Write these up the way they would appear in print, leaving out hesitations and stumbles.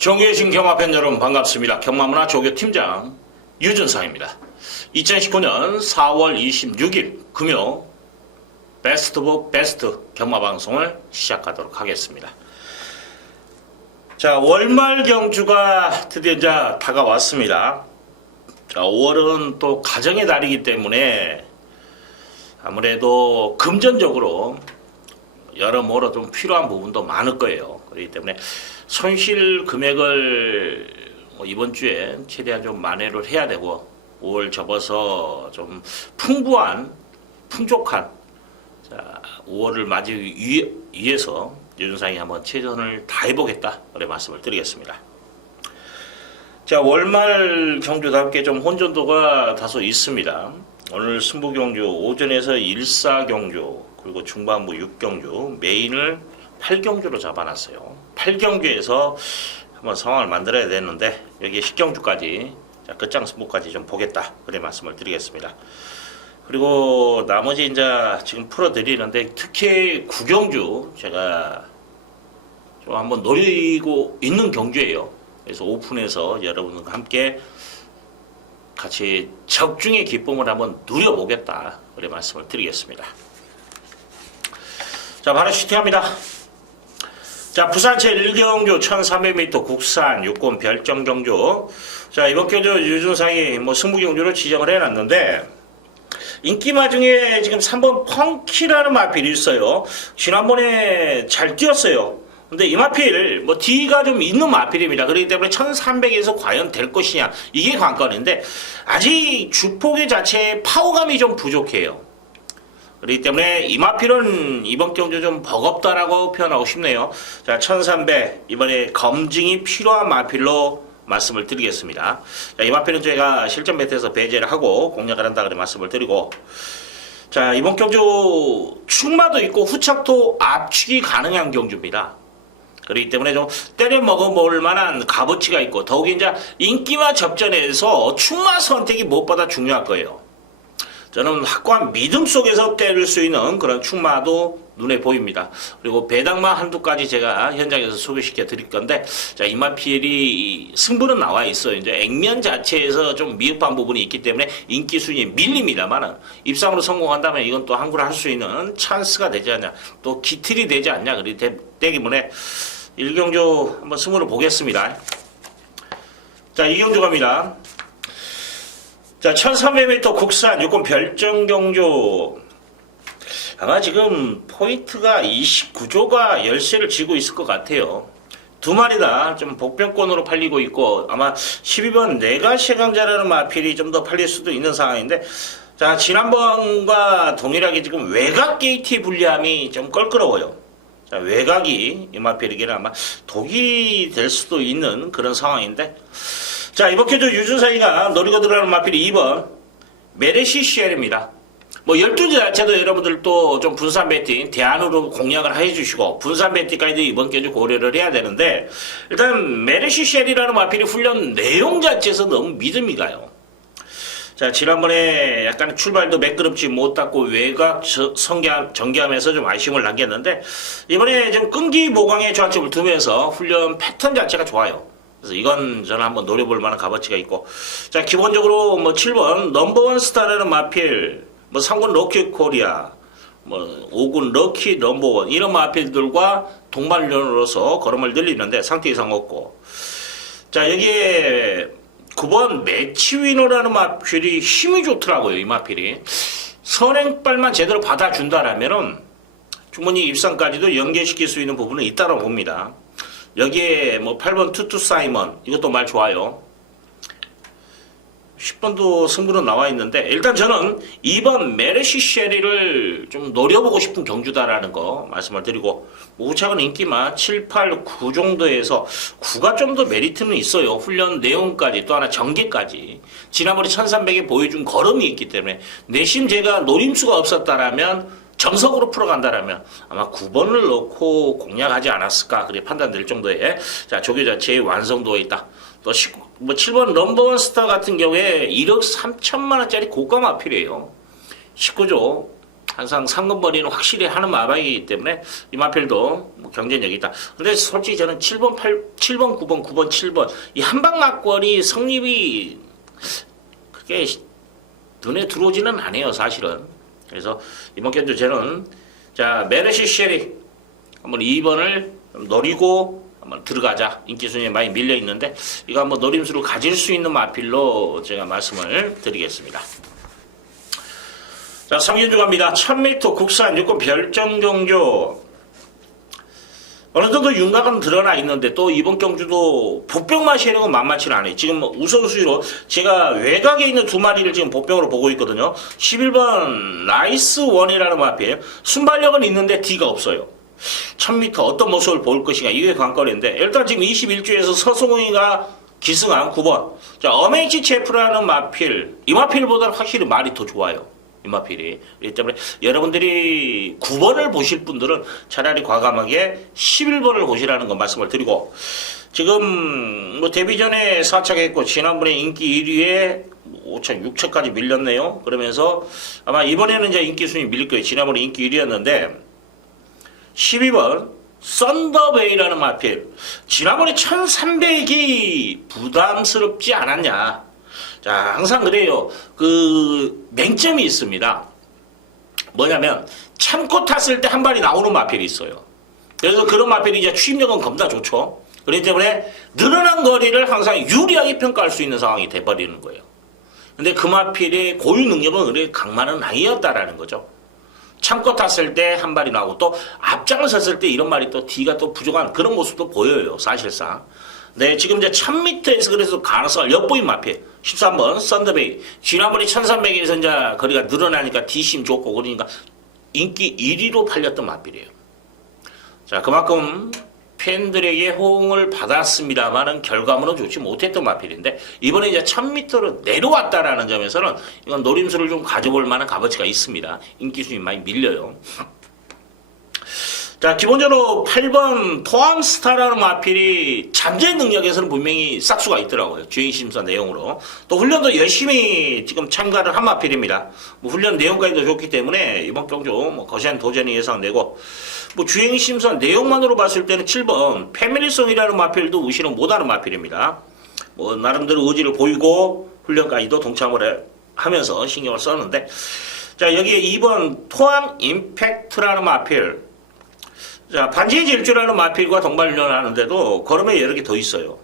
정규신 경마팬 여러분 반갑습니다. 경마문화 조교팀장 유준상입니다. 2019년 4월 26일 금요 베스트 오브 베스트 경마방송을 시작하도록 하겠습니다. 자, 월말 경주가 드디어 이제 다가왔습니다. 자, 5월은 또 가정의 달이기 때문에 아무래도 금전적으로 여러모로 좀 필요한 부분도 많을 거예요. 그렇기 때문에 손실 금액을 이번 주에 최대한 좀 만회를 해야 되고 5월 접어서 좀 풍족한 5월을 맞이하기 위해서 유준상이 한번 최선을 다해보겠다 그래 말씀을 드리겠습니다. 자, 월말 경주답게 좀 혼전도가 다소 있습니다. 오늘 승부경주 오전에서 1사경주 그리고 중반부 6경주 메인을 8경주로 잡아놨어요. 8경주에서 한번 상황을 만들어야 되는데 여기에 10경주까지 끝장 승부까지 좀 보겠다 그래 말씀을 드리겠습니다. 그리고 나머지 이제 지금 풀어드리는데 특히 9경주 제가 좀 한번 노리고 있는 경주예요. 그래서 오픈해서 여러분과 함께 같이 적중의 기쁨을 한번 누려보겠다 그래 말씀을 드리겠습니다. 자, 바로 슈팅합니다. 자, 부산체 1경주 1300m 국산 육군 별정경주. 자, 이번 경주 유준상이 승부경주로 지정을 해놨는데 인기마 중에 지금 3번 펑키라는 마필이 있어요. 지난번에 잘 뛰었어요. 근데 이 마필 D가 좀 있는 마필입니다. 그렇기 때문에 1300에서 과연 될 것이냐 이게 관건인데 아직 주포기 자체의 파워감이 좀 부족해요. 그렇기 때문에 이 마필은 이번 경주 좀 버겁다라고 표현하고 싶네요. 자, 1300 이번에 검증이 필요한 마필로 말씀을 드리겠습니다. 자, 이 마필은 제가 실전 배트에서 배제를 하고 공략을 한다 그래 말씀을 드리고, 자, 이번 경주 축마도 있고 후착도 압축이 가능한 경주입니다. 그렇기 때문에 좀 때려 먹어볼 만한 값어치가 있고 더욱이 이제 인기마 접전에서 축마 선택이 무엇보다 중요할 거예요. 저는 확고한 믿음 속에서 때릴 수 있는 그런 축마도 눈에 보입니다. 그리고 배당마 한두 가지 제가 현장에서 소개시켜 드릴 건데, 자, 이마필이 승부는 나와 있어요. 이제 액면 자체에서 좀 미흡한 부분이 있기 때문에 인기 순위 밀립니다만은 입상으로 성공한다면 이건 또 항구를 할 수 있는 찬스가 되지 않냐, 또 기틀이 되지 않냐, 그렇기 때문에 1경주 한번 승부를 보겠습니다. 자, 2경주 갑니다. 자, 1300m 국산 육군 별정경주. 아마 지금 포인트가 29조가 열세를 쥐고 있을 것 같아요. 두 마리 다 좀 복병권으로 팔리고 있고 아마 12번 내가 최강자라는 마필이 좀 더 팔릴 수도 있는 상황인데, 자, 지난번과 동일하게 지금 외곽 게이트 불리함이 좀 껄끄러워요. 자, 외곽이 이 마필에게는 아마 독이 될 수도 있는 그런 상황인데, 자, 이번 경주 유준상이가 노리고 들어가는 마필이 2번 메르시시엘입니다. 12주 자체도 여러분들도 좀 분산 배팅 대안으로 공략을 해주시고 분산 배팅까지도 이번 경주 고려를 해야 되는데, 일단 메르시시엘이라는 마필이 훈련 내용 자체에서 너무 믿음이 가요. 자, 지난번에 약간 출발도 매끄럽지 못했고 외곽 전개하면서 좀 아쉬움을 남겼는데 이번에 좀 끈기 보강에 중점을 두면서 훈련 패턴 자체가 좋아요. 그래서 이건 저는 한번 노려볼 만한 값어치가 있고, 자, 기본적으로 7번 넘버원 스타라는 마필, 3군 럭키 코리아, 5군 럭키 넘버원 이런 마필들과 동반련으로서 걸음을 늘리는데 상태 이상 없고, 자, 여기에 9번 매치위너라는 마필이 힘이 좋더라고요. 이 마필이 선행발만 제대로 받아준다라면은 충분히 입상까지도 연계시킬 수 있는 부분은 있다고 봅니다. 여기에 8번 투투 사이먼 이것도 말 좋아요. 10번도 승부는 나와 있는데 일단 저는 2번 메르시쉐리를 좀 노려보고 싶은 경주다라는 거 말씀을 드리고, 우차은 인기만 7, 8, 9 정도에서 9가 좀 더 메리트는 있어요. 훈련 내용까지 또 하나 전개까지 지난번에 1300에 보여준 걸음이 있기 때문에 내심 제가 노림수가 없었다라면 정석으로 풀어간다라면 아마 9번을 넣고 공략하지 않았을까 그렇게 판단될 정도의, 자, 조교 자체의 완성도가 있다. 또 7번 넘버원 스타 같은 경우에 1억 3천만 원짜리 고가 마필이에요. 19조 항상 상금벌이는 확실히 하는 마방이기 때문에 이 마필도 뭐 경쟁력이 있다. 근데 솔직히 저는 7번, 9번, 9번, 7번 이 한방 막걸리 성립이 그게 눈에 들어오지는 않아요, 사실은. 그래서 이번 견주 저는 자 메르시 쉐리 한번 2번을 노리고 한번 들어가자. 인기 순위에 많이 밀려 있는데 이거 한번 노림수를 가질 수 있는 마필로 제가 말씀을 드리겠습니다. 자, 성균주 갑니다. 1000m 국산 유권 별정 경주. 어느 정도 윤곽은 드러나 있는데 또 이번 경주도 복병 마시려고 만만치는 않아요. 지금 우선순위로 제가 외곽에 있는 두 마리를 지금 복병으로 보고 있거든요. 11번 라이스 원이라는 마필. 순발력은 있는데 D가 없어요. 1000m 어떤 모습을 보일 것인가 이게 관건인데 일단 지금 21주에서 서승우이가 기승한 9번. 자, 어메이지 체프라는 마필. 이 마필보다는 확실히 말이 더 좋아요. 이 마필이. 그렇기 때문에 여러분들이 9번을 보실 분들은 차라리 과감하게 11번을 보시라는 거 말씀을 드리고 지금 뭐 데뷔전에 4차했고 지난번에 인기 1위에 5차, 6차까지 밀렸네요. 그러면서 아마 이번에는 이제 인기 순위 밀릴 거예요. 지난번에 인기 1위였는데 12번 썬더베이라는 마필. 지난번에 1300이 부담스럽지 않았냐. 자, 항상 그래요. 그 맹점이 있습니다. 뭐냐면 참고 탔을 때 한 발이 나오는 마필이 있어요. 그래서 그런 마필이 이제 추임력은 겁나 좋죠. 그렇기 때문에 늘어난 거리를 항상 유리하게 평가할 수 있는 상황이 돼버리는 거예요. 근데 그 마필의 고유 능력은 그렇게 강만은 아니었다라는 거죠. 참고 탔을 때 한 발이 나오고 또 앞장을 섰을 때 이런 말이 또 D가 또 부족한 그런 모습도 보여요. 사실상. 네, 지금 이제 1000m에서 그래서 가능성을 엿보인 마필 13번 썬더베이. 지난번에 1300에서 이제 거리가 늘어나니까 D심 좋고 그러니까 인기 1위로 팔렸던 마필이에요. 자, 그만큼 팬들에게 호응을 받았습니다만은 결과물은 좋지 못했던 마필인데 이번에 이제 1000m로 내려왔다라는 점에서는 이건 노림수를 좀 가져볼 만한 값어치가 있습니다. 인기 순위 많이 밀려요. 자, 기본적으로 8번 토암스타라는 마필이 잠재 능력에서는 분명히 싹수가 있더라고요. 주행심사 내용으로. 또 훈련도 열심히 지금 참가를 한 마필입니다. 뭐 훈련 내용까지도 좋기 때문에 이번 경주 뭐 거시한 도전이 예상되고 뭐 주행심사 내용만으로 봤을 때는 7번 패밀리송이라는 마필도 무시는 못하는 마필입니다. 뭐 나름대로 의지를 보이고 훈련까지도 동참을 하면서 신경을 썼는데 자, 여기에 2번 토암 임팩트라는 마필. 자, 반지의 질주라는 마필과 동반훈련을 하는데도 걸음에 여러 개 더 있어요.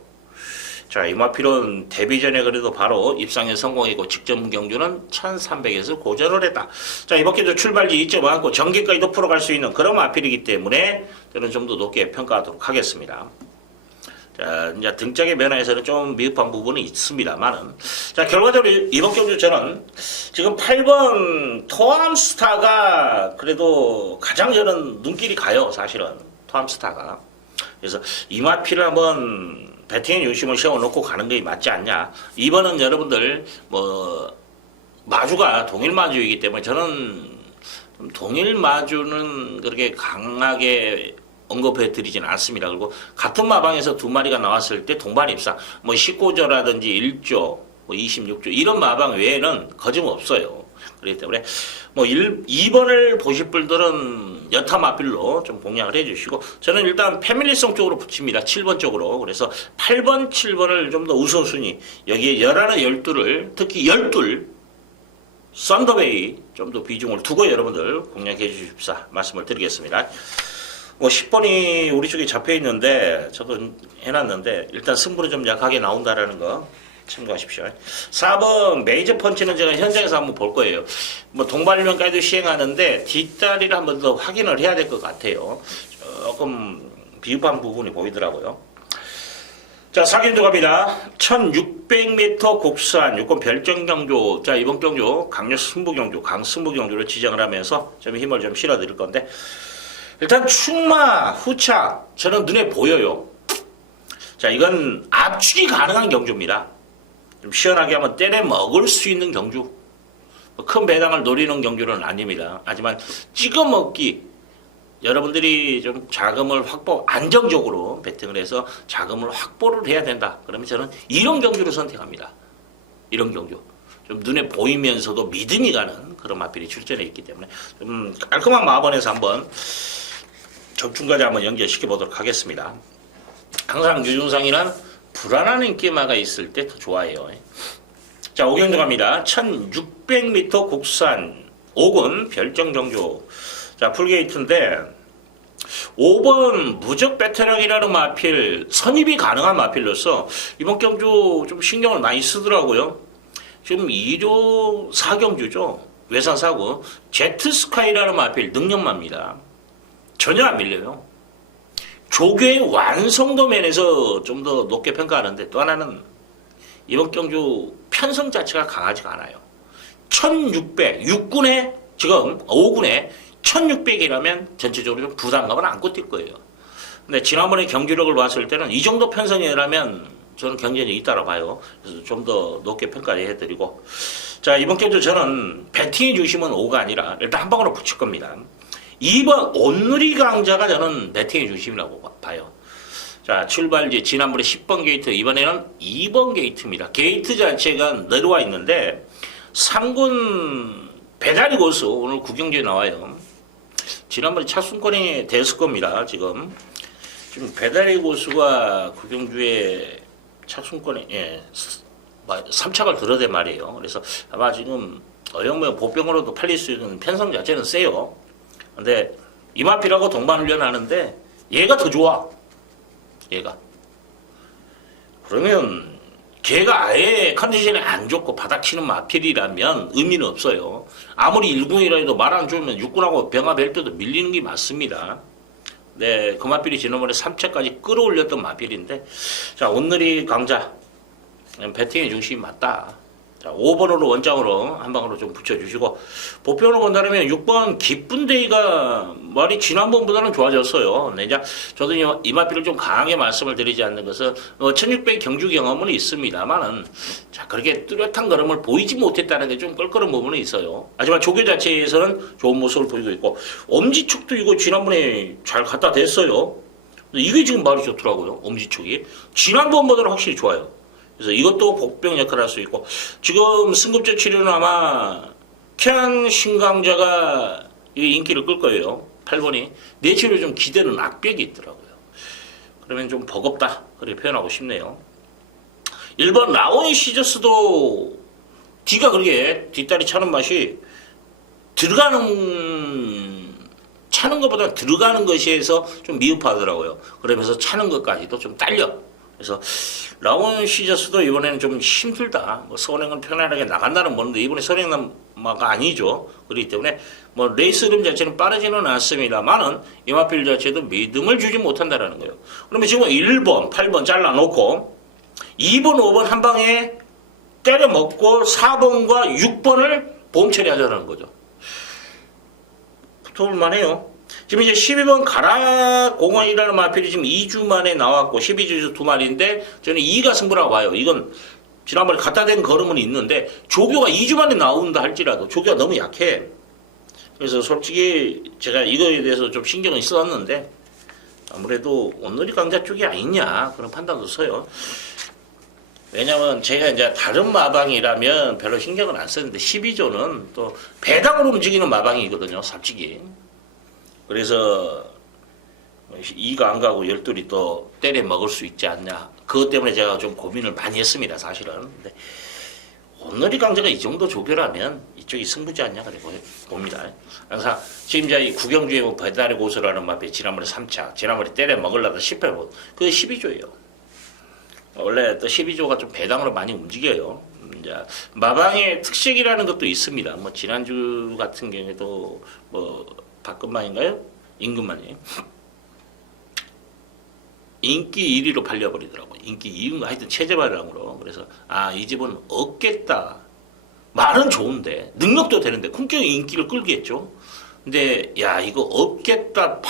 자, 이 마필은 데뷔 전에 그래도 바로 입상에 성공했고 직전 경주는 1300에서 고전을 했다. 자, 이번 경주 출발지 2.5 전개까지도 풀어갈 수 있는 그런 마필이기 때문에 저는 좀 더 높게 평가하도록 하겠습니다. 자, 이제 등짝의 면에서는 좀 미흡한 부분이 있습니다만은. 자, 결과적으로 이번 경주 저는 지금 8번 토암스타가 그래도 가장 저는 눈길이 가요, 사실은. 토암스타가. 그래서 이 마필을 한번 배팅의 중심을 세워놓고 가는 게 맞지 않냐. 이번은 여러분들, 마주가 동일 마주이기 때문에 저는 동일 마주는 그렇게 강하게 언급해 드리지는 않습니다. 그리고 같은 마방에서 두 마리가 나왔을 때 동반 입상, 19조라든지 1조, 26조 이런 마방 외에는 거짓없어요. 그렇기 때문에 2번을 보실 분들은 여타 마필로 좀 공략을 해주시고 저는 일단 패밀리송 쪽으로 붙입니다. 7번 쪽으로. 그래서 8번, 7번을 좀 더 우선순위 여기에 11, 12를 특히 12 썬더베이 좀 더 비중을 두고 여러분들 공략해 주십사 말씀을 드리겠습니다. 10번이 우리 쪽에 잡혀 있는데 저도 해놨는데 일단 승부는 좀 약하게 나온다라는 거 참고하십시오. 4번 메이저 펀치는 제가 현장에서 한번 볼 거예요. 동반훈련까지도 시행하는데 뒷다리를 한번 더 확인을 해야 될 것 같아요. 조금 비읍한 부분이 보이더라고요. 자, 4견주 갑니다. 1600m 국산 유권 별정 경주. 자, 이번 경주 강력 승부 경주, 강승부 경주를 지정을 하면서 좀 힘을 좀 실어 드릴 건데 일단 충마, 후차 저는 눈에 보여요. 자, 이건 압축이 가능한 경주입니다. 좀 시원하게 한번 때려 먹을 수 있는 경주. 큰 배당을 노리는 경주는 아닙니다. 하지만 찍어 먹기 여러분들이 좀 자금을 안정적으로 베팅을 해서 자금을 확보를 해야 된다. 그러면 저는 이런 경주를 선택합니다. 이런 경주. 좀 눈에 보이면서도 믿음이 가는 그런 마필이 출전해 있기 때문에 좀 깔끔한 마번에서 한번 적중까지 한번 연결시켜 보도록 하겠습니다. 항상 유준상이란 불안한 인기마가 있을 때 더 좋아해요. 자, 5경주 갑니다. 1600m 국산 5군 별정정조. 자, 풀게이트인데 5번 무적 베테랑이라는 마필, 선입이 가능한 마필로서 이번 경주 좀 신경을 많이 쓰더라고요. 지금 2조 4경주죠. 외산사고 제트스카이라는 마필 능력마입니다. 전혀 안 밀려요. 조교의 완성도 면에서 좀 더 높게 평가하는데 또 하나는 이번 경주 편성 자체가 강하지가 않아요. 1600, 6군에 지금 5군에 1600이라면 전체적으로 좀 부담감을 안고 뛸 거예요. 근데 지난번에 경주력을 봤을 때는 이 정도 편성이라면 저는 경쟁이 있다고 봐요. 그래서 좀 더 높게 평가해드리고. 자, 이번 경주 저는 배팅의 중심은 5가 아니라 일단 한 방으로 붙일 겁니다. 2번 온누리 강자가 저는 배팅의 중심이라고 봐요. 자, 출발지 지난번에 10번 게이트, 이번에는 2번 게이트입니다. 게이트 자체가 내려와 있는데 3군 배다리 고수 오늘 구경주에 나와요. 지난번에 차순권이 됐을 겁니다. 지금 배다리 고수가 구경주에 차순권에 3착을 들어대 말이에요. 그래서 아마 지금 어영면 보병으로도 팔릴 수 있는 편성 자체는 세요. 근데 이마필하고 동반훈련 하는데 얘가 더 좋아. 얘가. 그러면 걔가 아예 컨디션이 안 좋고 바닥치는 마필이라면 의미는 없어요. 아무리 1군이라 해도 말 안 좋으면 6군하고 병합할 때도 밀리는 게 맞습니다. 네, 그 마필이 지난번에 3차까지 끌어올렸던 마필인데, 자, 오늘이 강자. 배팅의 중심이 맞다. 자, 5번으로 원장으로 한 방으로 좀 붙여주시고, 보편으로 본다면 6번 기쁜 데이가 말이 지난번보다는 좋아졌어요. 네, 자, 저도 이 마필을 좀 강하게 말씀을 드리지 않는 것은 1600 경주 경험은 있습니다만은, 자, 그렇게 뚜렷한 걸음을 보이지 못했다는 게 좀 껄끄러운 부분은 있어요. 하지만 조교 자체에서는 좋은 모습을 보이고 있고, 엄지축도 이거 지난번에 잘 갖다 댔어요. 이게 지금 말이 좋더라고요. 엄지축이. 지난번보다는 확실히 좋아요. 그래서 이것도 복병 역할을 할 수 있고, 지금 승급제 치료는 아마 캔 신강자가 인기를 끌 거예요. 8번이. 내 치료 좀 기대는 악벽이 있더라고요. 그러면 좀 버겁다. 그렇게 표현하고 싶네요. 1번 라온 시저스도 뒤가 그렇게 뒷다리 차는 맛이 차는 것보다 들어가는 것에서 좀 미흡하더라고요. 그러면서 차는 것까지도 좀 딸려. 그래서 라온 시저스도 이번에는 좀 힘들다. 뭐 선행은 편안하게 나간다는 건데 이번에 선행마가 아니죠. 그렇기 때문에 뭐 레이스 흐름 자체는 빠르지는 않습니다만은 이마필 자체도 믿음을 주지 못한다라는 거예요. 그러면 지금 1번, 8번 잘라놓고 2번, 5번 한 방에 때려 먹고 4번과 6번을 보험 처리하자는 거죠. 붙어볼만해요. 지금 이제 12번 가라공원이라는 마필이 지금 2주 만에 나왔고 12주 2마리인데 저는 2가 승부라고 봐요. 이건 지난번에 갖다 댄 걸음은 있는데 조교가 2주 만에 나온다 할지라도 조교가 너무 약해. 그래서 솔직히 제가 이거에 대해서 좀 신경을 썼는데 아무래도 온누리 강자 쪽이 아니냐 그런 판단도 써요. 왜냐면 제가 이제 다른 마방이라면 별로 신경을 안 쓰는데 12조는 또 배당으로 움직이는 마방이거든요. 솔직히. 그래서 2가 안 가고 12이 또 때려 먹을 수 있지 않냐. 그것 때문에 제가 좀 고민을 많이 했습니다. 사실은. 근데 온누리 강자가 이 정도 조교라면 이쪽이 승부지 않냐 그래 봅니다. 항상 지금 이제 구경주에 뭐 배달의 고수라는 마필 지난번에 3차, 지난번에 때려 먹으려다 18번. 그게 12조예요. 원래 또 12조가 좀 배당으로 많이 움직여요. 이제 마방의 특색이라는 것도 있습니다. 뭐 지난주 같은 경우에도 뭐 박근만인가요? 임금만이 인기 1위로 팔려버리더라고요. 인기 2위인가 하여튼 체제발랑으로. 그래서 이 집은 없겠다. 말은 좋은데 능력도 되는데 품격이 인기를 끌겠죠. 근데 야 이거 없겠다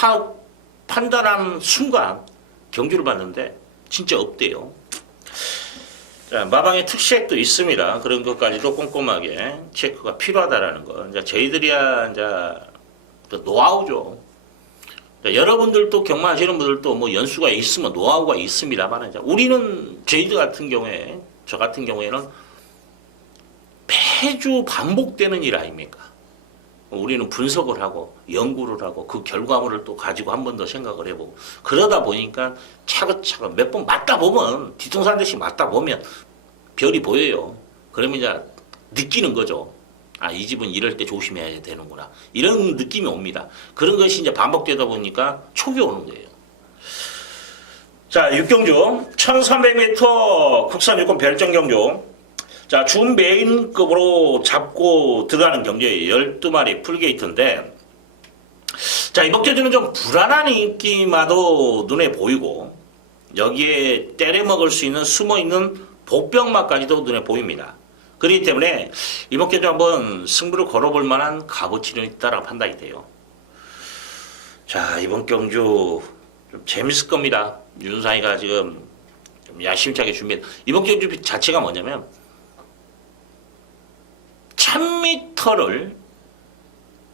판단한 순간 경주를 봤는데 진짜 없대요. 자, 마방의 특색도 있습니다. 그런 것까지도 꼼꼼하게 체크가 필요하다라는 거. 이제 저희들이야 이제 노하우죠. 여러분들도 경마하시는 분들도 뭐 연수가 있으면 노하우가 있습니다만 우리는 저희들 같은 경우에 저 같은 경우에는 매주 반복되는 일 아닙니까? 우리는 분석을 하고 연구를 하고 그 결과물을 또 가지고 한 번 더 생각을 해보고 그러다 보니까 차근차근 몇 번 맞다 보면 뒤통수 한 대씩 맞다 보면 별이 보여요. 그러면 이제 느끼는 거죠. 아, 이 집은 이럴 때 조심해야 되는구나. 이런 느낌이 옵니다. 그런 것이 이제 반복되다 보니까 촉이 오는 거예요. 자, 육경주 1300m 국산 육군 별정 경주. 자, 준메인급으로 잡고 들어가는 경주에 12마리 풀게이트인데, 자, 이번 경주는 좀 불안한 인기마도 눈에 보이고, 여기에 때려먹을 수 있는 숨어있는 복병마까지도 눈에 보입니다. 그렇기 때문에 이번 경주 한번 승부를 걸어볼 만한 값어치는 있다라고 판단이 돼요. 자, 이번 경주 좀 재밌을 겁니다. 윤상이가 지금 좀 야심차게 준비해. 이번 경주 자체가 뭐냐면, 1000m를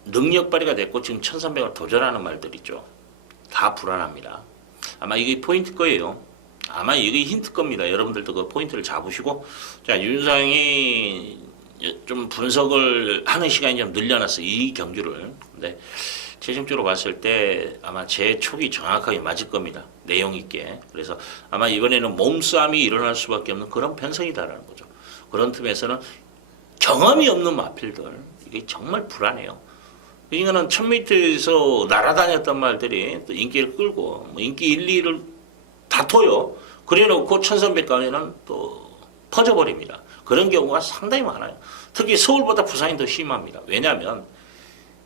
능력 발휘가 됐고 지금 1300을 도전하는 말들이죠. 다 불안합니다. 아마 이게 포인트 거예요. 아마 이게 힌트 겁니다. 여러분들도 그 포인트를 잡으시고, 자, 윤상이 좀 분석을 하는 시간이 좀 늘려놨어요. 이 경주를. 근데 최종적으로 봤을 때 아마 제 촉이 정확하게 맞을 겁니다. 내용 있게. 그래서 아마 이번에는 몸싸움이 일어날 수밖에 없는 그런 편성이다라는 거죠. 그런 틈에서는 경험이 없는 마필들, 이게 정말 불안해요. 이거는 1000m에서 날아다녔던 말들이 또 인기를 끌고, 뭐 인기 1, 2를 다퉈요. 그래 놓고 1300까지는 또 퍼져버립니다. 그런 경우가 상당히 많아요. 특히 서울보다 부산이 더 심합니다. 왜냐하면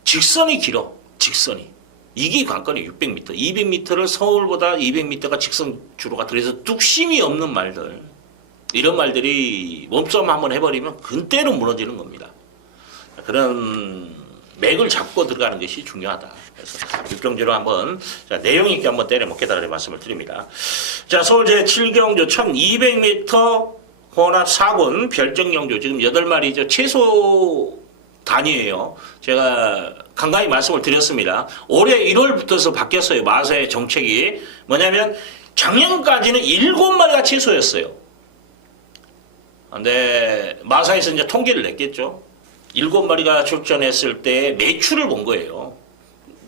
직선이 길어. 직선이. 이게 관건이 600m. 200m를 서울보다 200m가 직선 주로가 그래서 뚝심이 없는 말들. 이런 말들이 몸싸움 한번 해버리면 그때로 무너지는 겁니다. 그런 맥을 잡고 들어가는 것이 중요하다. 그래서 육경주로 한번 자, 내용 있게 한번 때려먹겠다 그런 말씀을 드립니다. 자, 서울 제7경주 1200m 혼합 4군 별정경주 지금 8마리죠. 최소 단위예요. 제가 간간히 말씀을 드렸습니다. 올해 1월부터서 바뀌었어요. 마사의 정책이 뭐냐면 작년까지는 7마리가 최소였어요. 근데 마사에서 이제 통계를 냈겠죠. 7마리가 출전했을 때 매출을 본 거예요.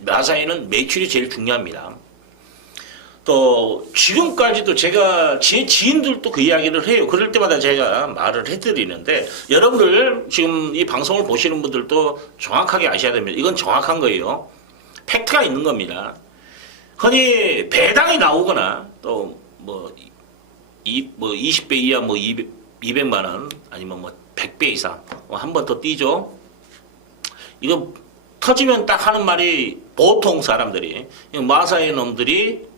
마사에는 매출이 제일 중요합니다. 또 지금까지도 제가 제 지인들도 그 이야기를 해요. 그럴 때마다 제가 말을 해드리는데 여러분들 지금 이 방송을 보시는 분들도 정확하게 아셔야 됩니다. 이건 정확한 거예요. 팩트가 있는 겁니다. 흔히 배당이 나오거나 또 뭐 20배 이하 뭐 200만 원 아니면 뭐 100배 이상 한 번 더 뛰죠. 이거 터지면 딱 하는 말이 보통 사람들이 마사의 놈들이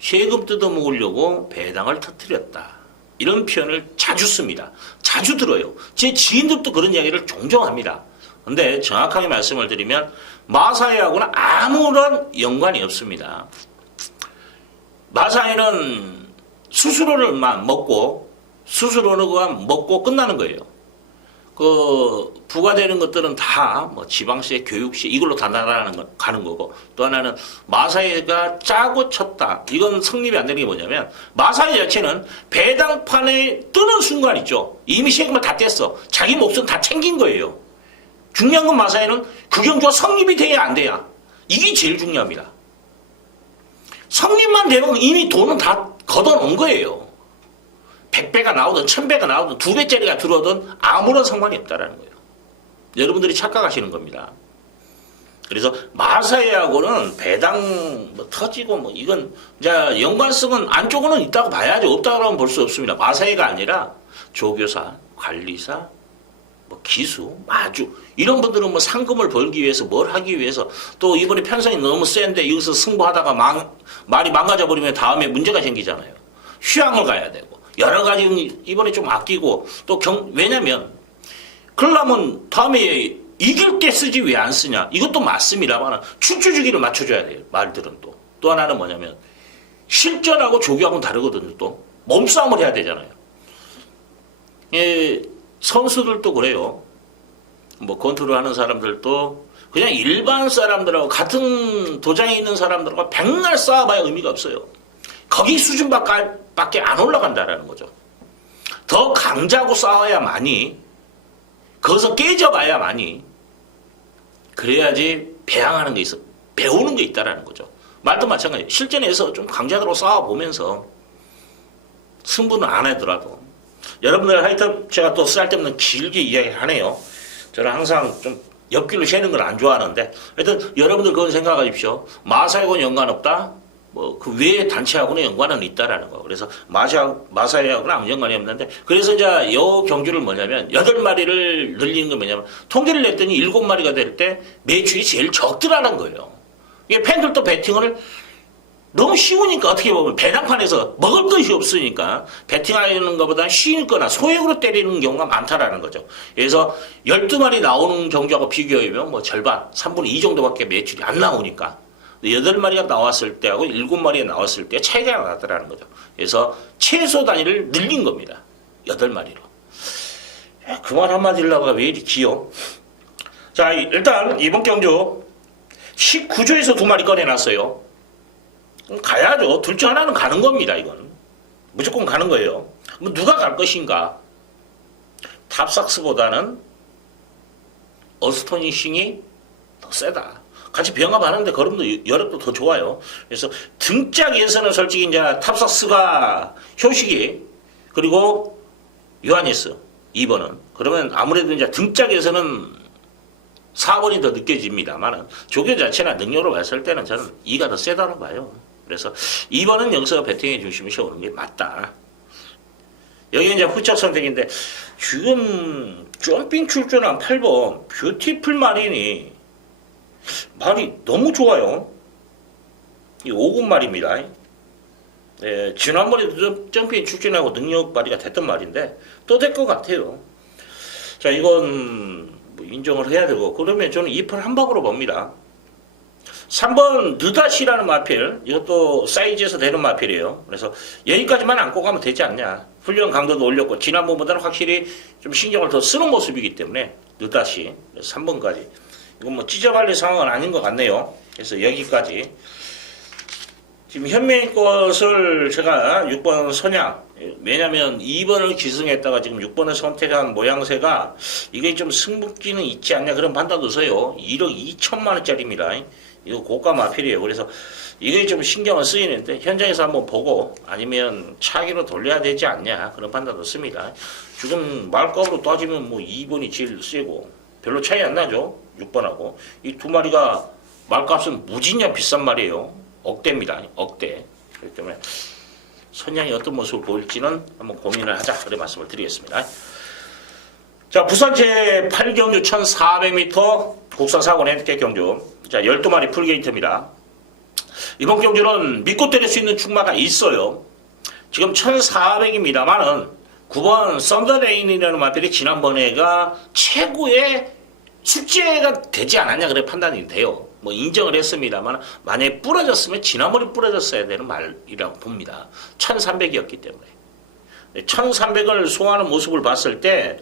세금 뜯어먹으려고 배당을 터뜨렸다. 이런 표현을 자주 씁니다. 자주 들어요. 제 지인들도 그런 이야기를 종종 합니다. 근데 정확하게 말씀을 드리면 마사회하고는 아무런 연관이 없습니다. 마사회는 수수료를만 먹고 수수료만 먹고 끝나는 거예요. 그 부과되는 것들은 다 뭐 지방세, 교육세 이걸로 다 가는 거고 또 하나는 마사회가 짜고 쳤다. 이건 성립이 안 되는 게 뭐냐면 마사회 자체는 배당판에 뜨는 순간 있죠. 이미 세금을 다 뗐어. 자기 몫은 다 챙긴 거예요. 중요한 건 마사회는 그 경주가 성립이 돼야 안 돼야. 이게 제일 중요합니다. 성립만 되면 이미 돈은 다 걷어놓은 거예요. 100배가 나오든 1000배가 나오든 2배짜리가 들어오든 아무런 상관이 없다라는 거예요. 여러분들이 착각하시는 겁니다. 그래서 마사회하고는 배당 뭐 터지고 뭐 이건 이제 연관성은 안쪽으로는 있다고 봐야죠. 없다고 하면 볼 수 없습니다. 마사회가 아니라 조교사, 관리사, 뭐 기수, 마주 이런 분들은 뭐 상금을 벌기 위해서 뭘 하기 위해서 또 이번에 편성이 너무 센데 여기서 승부하다가 말이 망가져 버리면 다음에 문제가 생기잖아요. 휴양을 가야 되고 여러 가지 이번에 좀 아끼고 또 왜냐면 그러려면 다음에 이길 때 쓰지 왜 안 쓰냐 이것도 맞습니다만 출주 주기를 맞춰줘야 돼요. 말들은 또 하나는 뭐냐면 실전하고 조교하고는 다르거든요. 또 몸싸움을 해야 되잖아요. 예, 선수들도 그래요. 뭐 컨트롤하는 사람들도 그냥 일반 사람들하고 같은 도장에 있는 사람들하고 백날 싸워봐야 의미가 없어요. 거기 수준밖에 안 올라간다라는 거죠. 더 강자하고 싸워야만이 거기서 깨져봐야 많이. 그래야지 배양하는 게 있어. 배우는 게 있다라는 거죠. 말도 마찬가지. 실전에서 좀 강자들하고 싸워보면서 승부는 안 하더라도. 여러분들 하여튼 제가 또 쓸데없는 길게 이야기하네요. 저는 항상 좀 옆길로 새는 걸 안 좋아하는데 하여튼 여러분들 그건 생각하십시오. 마사하고는 연관없다. 뭐 그 외의 단체하고는 연관은 있다라는 거. 그래서 마사회하고는 아무 연관이 없는데 그래서 이제 요 경주를 뭐냐면 8마리를 늘리는 건 뭐냐면 통계를 냈더니 7마리가 될 때 매출이 제일 적더라는 거예요. 이게 팬들도 배팅을 너무 쉬우니까 어떻게 보면 배당판에서 먹을 것이 없으니까 배팅하는 것보다는 쉬니거나 소액으로 때리는 경우가 많다라는 거죠. 그래서 12마리 나오는 경주하고 비교하면 뭐 절반, 3분의 2 정도밖에 매출이 안 나오니까 8마리가 나왔을 때하고 7마리가 나왔을 때 차이가 나더라는 거죠. 그래서 최소 단위를 늘린 겁니다. 8마리로. 그 말 한마디를 하고 왜 이리 기요? 자, 일단 이번 경주 19조에서 2마리 꺼내놨어요. 가야죠. 둘 중 하나는 가는 겁니다. 이건 무조건 가는 거예요. 뭐 누가 갈 것인가? 탑삭스보다는 어스토니싱이 더 세다. 같이 병합하는데 걸음도 여력도 더 좋아요. 그래서 등짝에서는 솔직히 이제 탑삭스가 효식이 그리고 요하니스 2번은 그러면 아무래도 이제 등짝에서는 4번이 더 느껴집니다만은 조교 자체나 능력으로 봤을 때는 저는 2가 더 세다고 봐요. 그래서 2번은 여기서 배팅의 중심을 세우는 게 맞다. 여기 이제 후적 선택인데 지금 점핑 출전한 8번 뷰티풀 마린이 말이 너무 좋아요. 이 5군 말입니다. 예, 지난번에도 점핑 출전하고 능력 발휘가 됐던 말인데 또 될 것 같아요. 자, 이건 뭐 인정을 해야 되고 그러면 저는 2펄 한 방으로 봅니다. 3번 느다시라는 마필 이것도 사이즈에서 되는 마필이에요. 그래서 여기까지만 안고 가면 되지 않냐. 훈련 강도도 올렸고 지난번보다는 확실히 좀 신경을 더 쓰는 모습이기 때문에 느다시 3번까지 이건 뭐 찢어발릴 상황은 아닌 것 같네요. 그래서 여기까지 지금 현명의 것을 제가 6번 선양 왜냐면 2번을 기승했다가 지금 6번을 선택한 모양새가 이게 좀 승부기는 있지 않냐 그런 판단도 서요. 1억 2천만 원짜리입니다. 이거 고가 마필이에요. 그래서 이게 좀 신경을 쓰이는데 현장에서 한번 보고 아니면 차기로 돌려야 되지 않냐 그런 판단도 씁니다. 지금 말값으로 따지면 뭐 2번이 제일 세고 별로 차이 안 나죠. 6번하고 이 두 마리가 말값은 무진장 비싼 말이에요. 억대입니다. 억대. 그렇기 때문에 선양이 어떤 모습을 보일지는 한번 고민을 하자 그런 말씀을 드리겠습니다. 자, 부산 제8경주 1400m 국산 사고 렌트객 경주. 자, 12마리 풀게이트입니다. 이번 경주는 믿고 때릴 수 있는 충마가 있어요. 지금 1400입니다만은 9번 썬더레인이라는 마필이 지난번에가 최고의 숙제가 되지 않았냐 그래 판단이 돼요. 뭐 인정을 했습니다만 만약에 부러졌으면 지난번에 부러졌어야 되는 말이라고 봅니다. 1300이었기 때문에 1300을 소화하는 모습을 봤을 때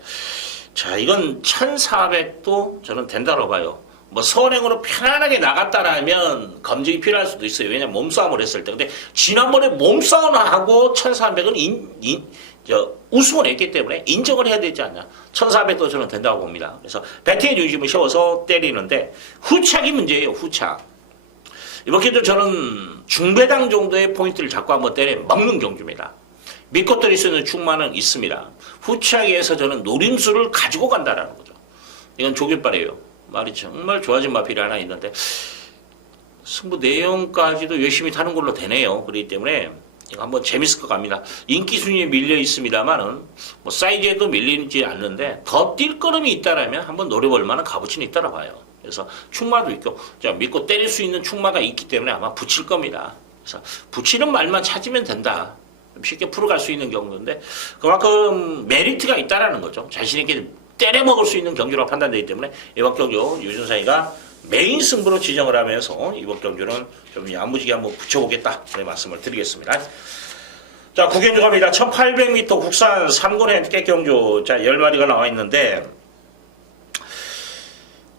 자, 이건 1400도 저는 된다고 봐요. 뭐 선행으로 편안하게 나갔다라면 검증이 필요할 수도 있어요. 왜냐면 몸싸움을 했을 때. 근데 지난번에 몸싸움을 하고 1400은 우승을 했기 때문에 인정을 해야 되지 않냐. 1400도 저는 된다고 봅니다. 그래서 배팅의 중심을 세워서 때리는데 후착이 문제예요. 후착. 이렇게도 저는 중배당 정도의 포인트를 잡고 한번 때려 먹는 경주입니다. 믿고 때릴 수 있는 충만은 있습니다. 후착에서 저는 노림수를 가지고 간다라는 거죠. 이건 조깃발이에요. 말이 정말 좋아진 마필이 하나 있는데 승부 내용까지도 열심히 타는 걸로 되네요. 그렇기 때문에 이거 한번 재밌을 것 같습니다. 인기 순위에 밀려 있습니다만은 뭐 사이즈에도 밀리지 않는데 더 뛸 걸음이 있다라면 한번 노려볼 만한 값어치는 있다라 봐요. 그래서 충마도 있고 자, 믿고 때릴 수 있는 충마가 있기 때문에 아마 붙일 겁니다. 그래서 붙이는 말만 찾으면 된다. 쉽게 풀어갈 수 있는 경우인데 그만큼 메리트가 있다라는 거죠. 자신에게 때려 먹을 수 있는 경주라고 판단되기 때문에 이번 경주 유준상이가 메인 승부로 지정을 하면서 이번 경주는 좀 야무지게 한번 붙여보겠다 그런 말씀을 드리겠습니다. 자, 구경주 갑니다. 1800m 국산 3군 핸디캡 경주 자 10마리가 나와 있는데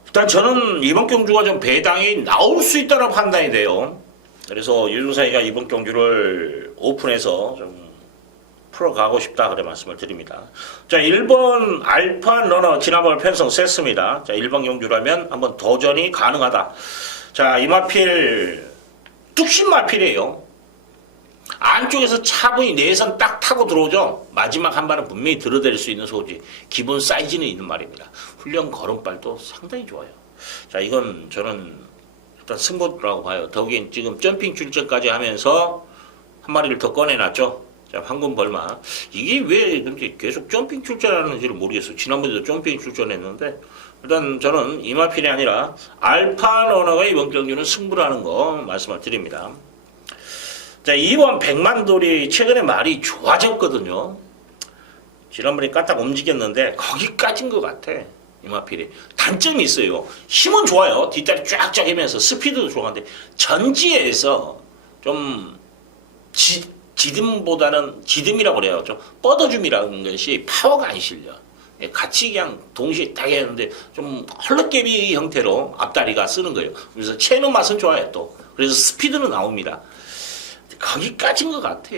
일단 저는 이번 경주가 좀 배당이 나올 수 있다는 판단이 돼요. 그래서 유준상이가 이번 경주를 오픈해서 좀 풀어가고 싶다 그래 말씀을 드립니다. 자, 1번 알파 러너 지난번에 편성 셌습니다. 자, 1번 경주라면 한번 도전이 가능하다. 자, 이마필 뚝심 마필이에요. 안쪽에서 차분히 내선 딱 타고 들어오죠. 마지막 한 발은 분명히 들어댈 수 있는 소지. 기본 사이즈는 있는 말입니다. 훈련 걸음발도 상당히 좋아요. 자, 이건 저는 일단 승부라고 봐요. 더욱이 지금 점핑 출전까지 하면서 한 마리를 더 꺼내놨죠. 자, 황금 벌마. 이게 왜 근데 계속 점핑 출전하는지를 모르겠어요. 지난번에도 점핑 출전했는데 일단 저는 이마필이 아니라 알파 러너가 이번 경기는 승부라는 거 말씀을 드립니다. 자, 2번 백만돌이 최근에 말이 좋아졌거든요. 지난번에 까딱 움직였는데 거기까지인 것 같아. 이마필이. 단점이 있어요. 힘은 좋아요. 뒷다리 쫙쫙 하면서 스피드도 좋아하는데 전지에서 좀 지듬보다는 지듬이라고 그래요. 좀 뻗어줌이라는 것이 파워가 안 실려. 같이 그냥 동시에 딱 했는데 좀 헐렁개비 형태로 앞다리가 쓰는 거예요. 그래서 채는 맛은 좋아요 또. 그래서 스피드는 나옵니다. 거기까지인 것 같아.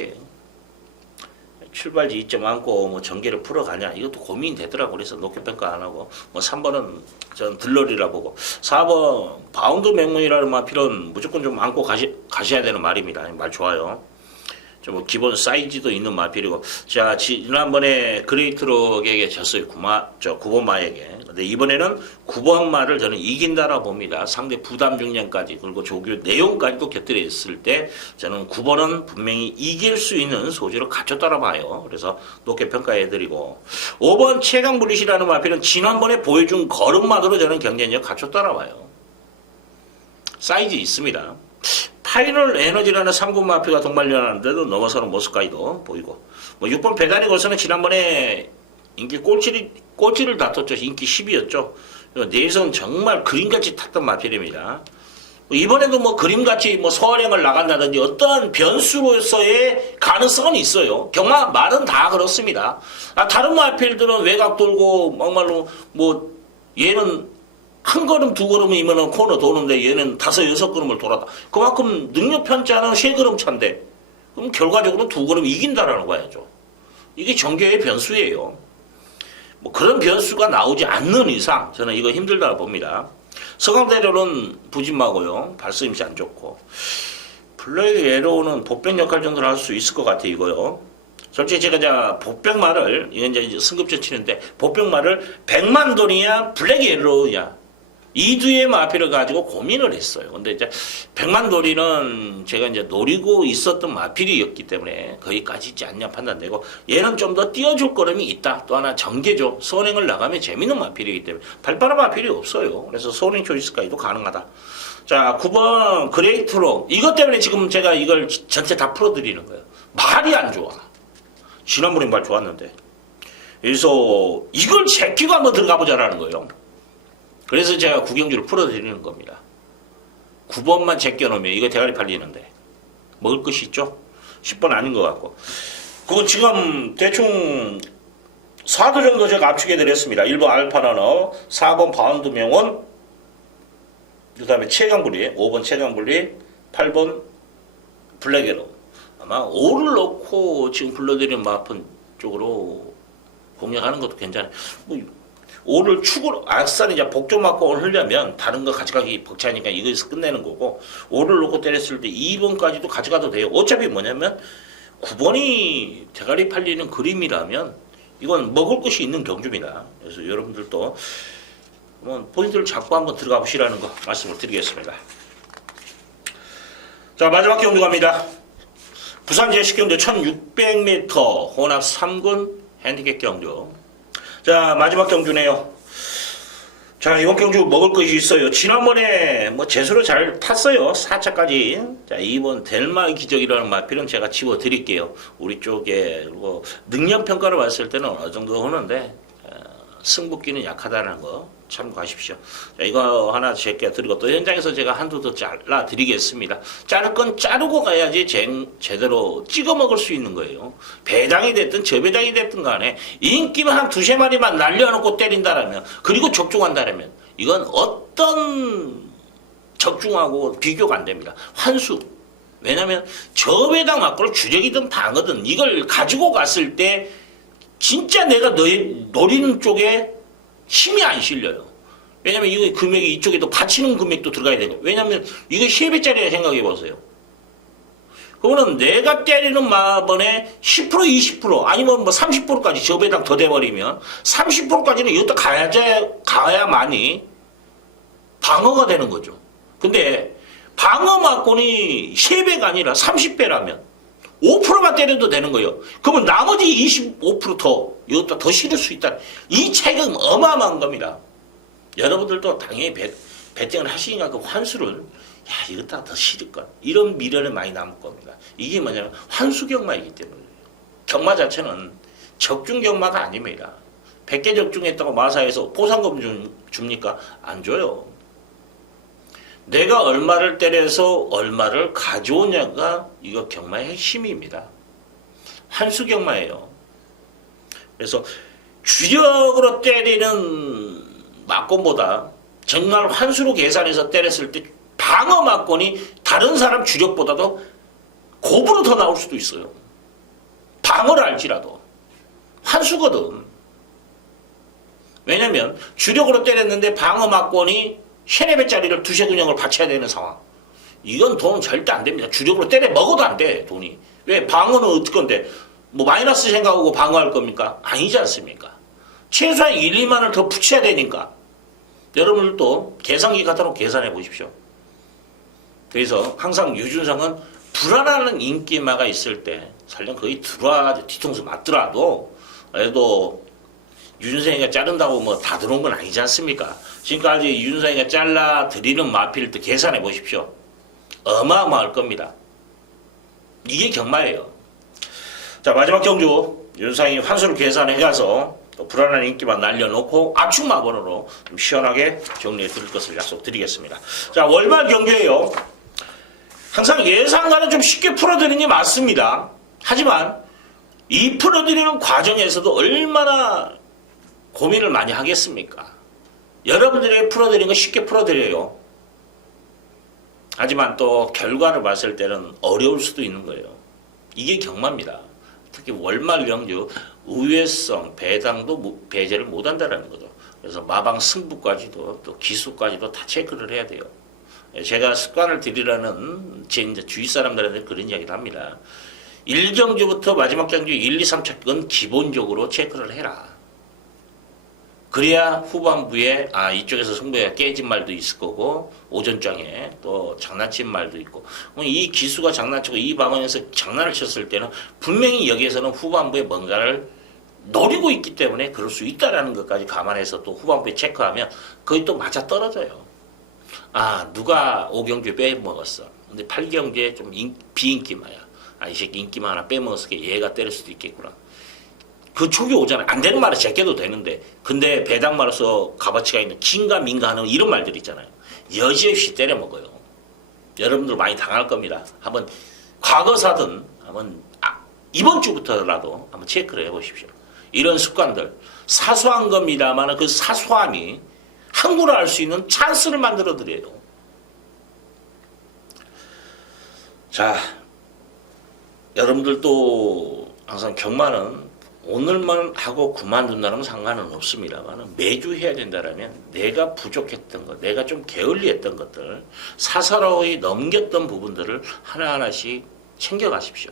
출발지 2점 안고 뭐 전개를 풀어가냐 이것도 고민이 되더라고. 그래서 높게 평가 안 하고 뭐 3번은 전 들러리라 보고 4번 바운드 맹문이라는 마필은 무조건 좀 안고 가셔야 되는 말입니다. 말 좋아요. 뭐 기본 사이즈도 있는 마필이고. 자, 지난번에 그레이트록에게 졌어요. 9번 마에게. 근데 이번에는 9번 마를 저는 이긴다라 봅니다. 상대 부담 중량까지 그리고 조교 내용까지도 곁들였을 때 저는 9번은 분명히 이길 수 있는 소지를 갖췄다라 봐요. 그래서 높게 평가해드리고 5번 최강블릿이라는 마필은 지난번에 보여준 걸음마도로 저는 경쟁력 갖췄다라 봐요. 사이즈 있습니다. 파이널 에너지라는 3군 마피가 동반련하는데도 넘어서는 모습까지도 보이고 뭐 6번 배달이 거서는 지난번에 인기 꼴찌를 다퉜죠. 인기 10위였죠. 내선 정말 그림같이 탔던 마필입니다. 이번에도 뭐 그림같이 뭐 소화령을 나간다든지 어떠한 변수로서의 가능성은 있어요. 경마 말은 다 그렇습니다. 다른 마필들은 외곽 돌고 막말로 뭐 얘는 한 걸음 두 걸음이면 코너 도는데 얘는 5, 6걸음을 돌았다. 그만큼 능력 편차는 3걸음 차인데 그럼 결과적으로 2걸음 이긴다라는 거야죠. 이게 정교의 변수예요. 뭐 그런 변수가 나오지 않는 이상 저는 이거 힘들다 봅니다. 서강대로는 부진마고요. 발스임씨 안 좋고 블랙 에로우는 복병 역할 정도를 할 수 있을 것 같아 이거요. 솔직히 제가 복병말을 이건 이제 승급전 치는데 복병말을 100만 돈이야 블랙 에로우야 이 두의 마필을 가지고 고민을 했어요. 근데 이제 100만 도리는 제가 이제 노리고 있었던 마필이었기 때문에 거기까지 있지 않냐 판단되고 얘는 좀 더 띄워줄 거름이 있다. 또 하나 전개죠. 선행을 나가면 재밌는 마필이기 때문에 발빠른 마필이 없어요. 그래서 선행 초이스까지도 가능하다. 자, 9번 그레이트로 이것 때문에 지금 제가 이걸 전체 다 풀어드리는 거예요. 말이 안 좋아. 지난번에 말 좋았는데. 그래서 이걸 제끼고 한번 들어가 보자라는 거예요. 그래서 제가 구경주를 풀어드리는 겁니다. 9번만 제껴놓으면 이거 대가리 팔리는데 먹을 것이 있죠? 10번 아닌 것 같고 그거 지금 대충 4도 정도 제가 압축해드렸습니다. 1번 알파러너, 4번 바운드 명원, 그 다음에 최강블리, 5번 최강블리, 8번 블랙에로. 아마 5를 넣고 지금 불러드리는 마폰 쪽으로 공략하는 것도 괜찮아요. 5를 축으로 악산 이제 복종 맞고 하려면 다른 거 가져가기 벅차니까 이거에서 끝내는 거고 5를 놓고 때렸을 때 2번까지도 가져가도 돼요. 어차피 뭐냐면 9번이 대가리 팔리는 그림이라면 이건 먹을 것이 있는 경주입니다. 그래서 여러분들도 한번 포인트를 잡고 한번 들어가 보시라는 거 말씀을 드리겠습니다. 자, 마지막 경주 갑니다. 부산 제식경주 1600m 혼합 3군 핸디캡 경주. 자, 마지막 경주네요. 자, 이번 경주 먹을 것이 있어요. 지난번에 뭐 재수로 잘 탔어요. 4차까지. 자, 이번 델마의 기적이라는 마필은 제가 집어드릴게요. 우리 쪽에 뭐 능력평가를 봤을 때는 어느 정도 하는데 승부기는 약하다는 거 참고하십시오. 자, 이거 하나 제게 드리고 또 현장에서 제가 한두 더 잘라 드리겠습니다. 자를 건 자르고 가야지 제대로 찍어 먹을 수 있는 거예요. 배당이 됐든 저배당이 됐든 간에 인기만 한 2~3마리만 날려놓고 때린다라면 그리고 적중한다라면 이건 어떤 적중하고 비교가 안 됩니다. 환수 왜냐면 저배당 막고를 주력이든 방어든 이걸 가지고 갔을 때 진짜 내가 노리는 쪽에 힘이 안 실려요. 왜냐면 이거 금액이 이쪽에도 받치는 금액도 들어가야 되고. 왜냐면 이거 3배짜리라 생각해 보세요. 그러면 내가 때리는 마번에 10% 20% 아니면 뭐 30%까지 저배당 더 돼버리면 30%까지는 여기다 가야만이 방어가 되는 거죠. 근데 방어 막권이 3배가 아니라 30배라면 5%만 때려도 되는 거예요. 그러면 나머지 25% 이것도 더 실을 수 있다. 이 차이가 어마어마한 겁니다. 여러분들도 당연히 배팅을 하시니까 그 환수를 이것보다 더 실을 것. 이런 미련이 많이 남을 겁니다. 이게 뭐냐면 환수경마이기 때문에 경마 자체는 적중경마가 아닙니다. 100개 적중했다고 마사에서 보상금 줍니까? 안 줘요. 내가 얼마를 때려서 얼마를 가져오냐가 이거 경마의 핵심입니다. 환수경마예요. 그래서 주력으로 때리는 막권보다 정말 환수로 계산해서 때렸을 때 방어 막권이 다른 사람 주력보다도 곱으로 더 나올 수도 있어요. 방어를 알지라도. 환수거든. 왜냐면 주력으로 때렸는데 방어 막권이 3-4배짜리를 두세 근형을 바쳐야 되는 상황. 이건 돈 절대 안 됩니다. 주력으로 때려 먹어도 안 돼, 돈이. 왜? 방어는 어떨 건데? 뭐 마이너스 생각하고 방어할 겁니까? 아니지 않습니까? 최소한 1, 2만을 더 붙여야 되니까. 여러분들도 계산기 갖다 계산해 보십시오. 그래서 항상 유준상은 불안하는 인기마가 있을 때 설령 거의 들어와 뒤통수 맞더라도 그래도 유준상이가 자른다고 뭐 다 들어온 건 아니지 않습니까? 지금까지 유준상이가 잘라 드리는 마필을 또 계산해 보십시오. 어마어마할 겁니다. 이게 경마예요. 자, 마지막 경주 유준상이 환수를 계산해 가서 또 불안한 인기만 날려놓고 압축 마번으로 좀 시원하게 정리해 드릴 것을 약속드리겠습니다. 자, 월말 경주예요. 항상 예상과는 좀 쉽게 풀어드리는 게 맞습니다. 하지만 이 풀어드리는 과정에서도 얼마나 고민을 많이 하겠습니까? 여러분들에게 풀어드리는 거 쉽게 풀어드려요. 하지만 또 결과를 봤을 때는 어려울 수도 있는 거예요. 이게 경마입니다. 특히 월말 경주 의외성, 배당도 배제를 못한다는 거죠. 그래서 마방 승부까지도 또 기수까지도 다 체크를 해야 돼요. 제가 습관을 들이라는 제 이제 주위 사람들한테 그런 이야기를 합니다. 1경주부터 마지막 경주 1, 2, 3차건 기본적으로 체크를 해라. 그래야 후반부에 이쪽에서 승부가 깨진 말도 있을 거고 오전장에 또 장난친 말도 있고 이 기수가 장난치고 이 방향에서 장난을 쳤을 때는 분명히 여기에서는 후반부에 뭔가를 노리고 있기 때문에 그럴 수 있다라는 것까지 감안해서 또 후반부에 체크하면 거의 또 맞아 떨어져요. 누가 5경주에 빼먹었어. 근데 8경주에 좀 비인기마야. 이 새끼 인기만 하나 빼먹었으니까 얘가 때릴 수도 있겠구나. 그 촉이 오잖아요. 안 되는 말은 제껴도 되는데 근데 배당마로서 값어치가 있는 긴가 민가 하는 이런 말들 있잖아요. 여지없이 때려먹어요. 여러분들 많이 당할 겁니다. 한번 과거사든 한번 이번 주부터라도 한번 체크를 해보십시오. 이런 습관들 사소한 겁니다만 그 사소함이 항구를 알 수 있는 찬스를 만들어 드려요. 자, 여러분들도 항상 경마는 오늘만 하고 그만둔다는 상관은 없습니다만 매주 해야 된다면 내가 부족했던 것, 내가 좀 게을리했던 것들, 사사로이 넘겼던 부분들을 하나하나씩 챙겨가십시오.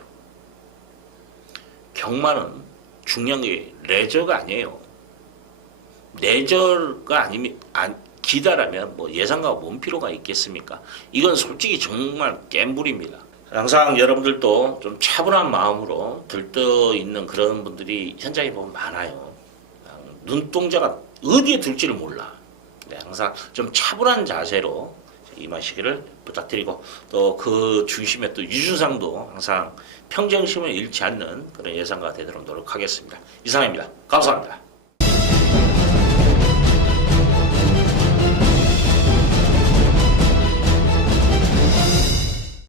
경마는 중요한 게 레저가 아니에요. 레저가 아니면 기다라면 뭐 예상과 뭔 필요가 있겠습니까? 이건 솔직히 정말 갬블입니다. 항상 여러분들도 좀 차분한 마음으로 들떠 있는 그런 분들이 현장에 보면 많아요. 눈동자가 어디에 들지를 몰라. 항상 좀 차분한 자세로 임하시기를 부탁드리고 또 그 중심에 또 유준상도 항상 평정심을 잃지 않는 그런 예상가 되도록 노력하겠습니다. 이상입니다. 감사합니다.